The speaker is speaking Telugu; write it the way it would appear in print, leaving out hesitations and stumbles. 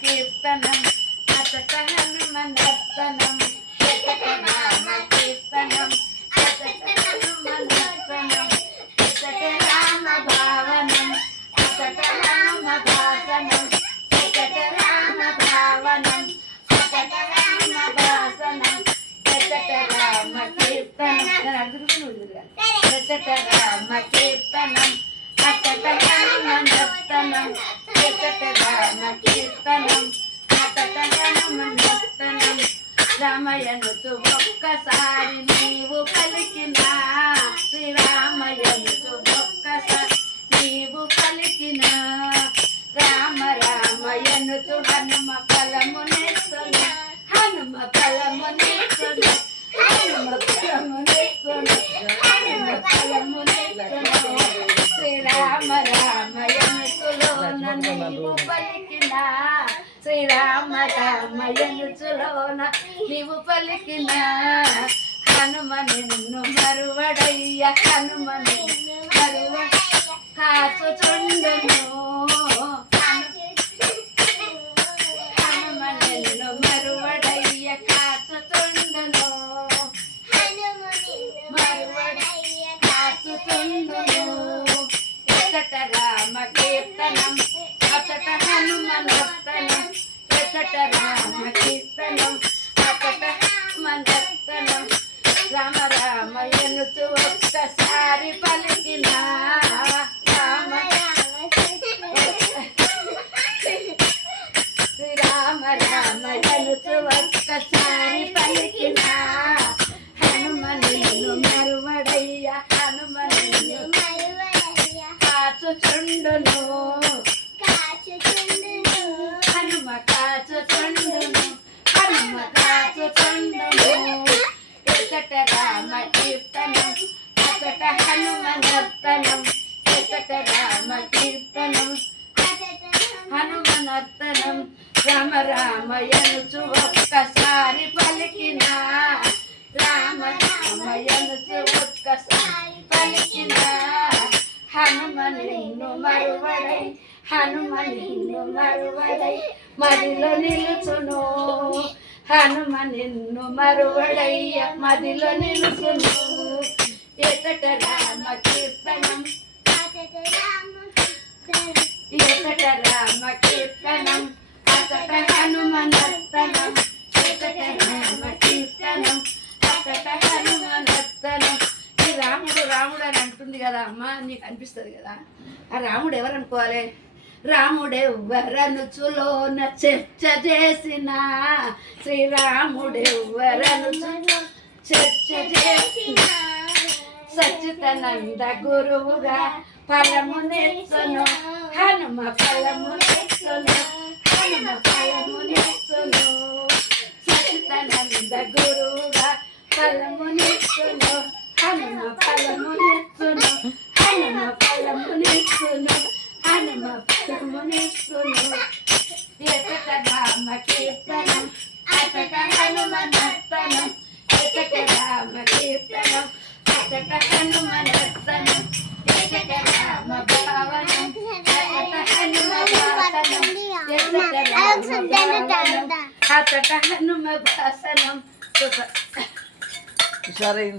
కీర్తనం అచట హనుమనర్తనం ఎచట రామ కీర్తనం అచట హనుమనర్తనం ఎచట రామ భావనం అచట రామ భాసనం ఎచట రామ భావనం అచట రామ భాసనం ఎచట రామ కీర్తనం ఎచట రామ కీర్తనం అచట హనుమనర్తనం ఎచట రామ కీర్తనం అచట హనుమనర్తనం రామయ్యనుచు ఒక్కసారి నీవు పలికిన శ్రీరామయ్యనుచు ఒక్కసారి నీవు పలికిన రామ రామయ్యనుచు హనుమ ఫలము నెచ్చును హనుమ ఫలము నెచ్చును హనుమ ఫలము నెచ్చును హనుమ ఫలము నెచ్చును శ్రీరామ రామయ్యనుచులోన నీవు పలికిన శ్రీరామ రామయ్యనుచులోన నీవు పలికిన హనుమ నిన్ను మరువడయ్య హనుమ నిన్ను మరువడ కాచుచుండును హనుమ నిన్ను మరువడయ్య కాచుచుండును మరువడయ్య కాచుచుండును ఎచట రామ కీర్తనం అచట హనుమనర్తనం ఎచట రామ కీర్తనం అచట హనుమనర్తనం రామ రామయ్యనుచు ఒక్కసారి పలికిన రామ శ్రీరామ రామయ్యనుచు ఒక్కసారి పలికిన హనుమ నిన్ను మరువడయ్య హనుమ నిన్ను కాచుచుండును హనుమ కాచుచుండును హనుమ కాచుచుండును ఎచట రామ కీర్తనం అచట హనుమనర్తనం ఎచట రామ కీర్తనం హనుమనర్తనం రామ రామయ్యనుచు ఒక్కసారి పలికిన రామ రామయ్యనుచు ఒక్కసారి పలికిన హనుమ నిన్ను మరువడై హనుమ నిన్ను మరువడై మదిలో నిలుచును హనుమ నిన్ను మరువడయ్య మదిలో నిలుచును ఎచట రామ కీర్తనం ఎచట రామ కీర్తనం అచట హనుమనర్తనం ఎచట రామ కీర్తనం అచట హనుమనర్తనం ఈ రాముడు రాముడు అని అంటుంది కదా అమ్మ నీకు అనిపిస్తుంది కదా ఆ రాముడు ఎవరు అనుకోవాలి రాముడెవ్వరనుచులోన చర్చ చేసిన శ్రీరాముడెవ్వరనుచులో చర్చ చేసిన సచ్చిదానంద గురువుగా ఫలము నెచ్చును హనుమ ఫలము నెచ్చును హనుమ ఫలము నెచ్చును సచ్చిదానంద గురువుగా ఫలము నెచ్చును హనుమ ఫలము నెచ్చును హనుమ ఫలము నెచ్చును హనుమ ఫలము నెచ్చును ఎచట రామ కీర్తనం అచట హనుమనర్తనం ఎచట రామ కీర్తనం అచట హనుమనర్తనం ఎచట రామ భావనం అచట హనుమ భాసనం ఎచట రామ భావనం అచట హనుమ భాసనం హుషారైంది.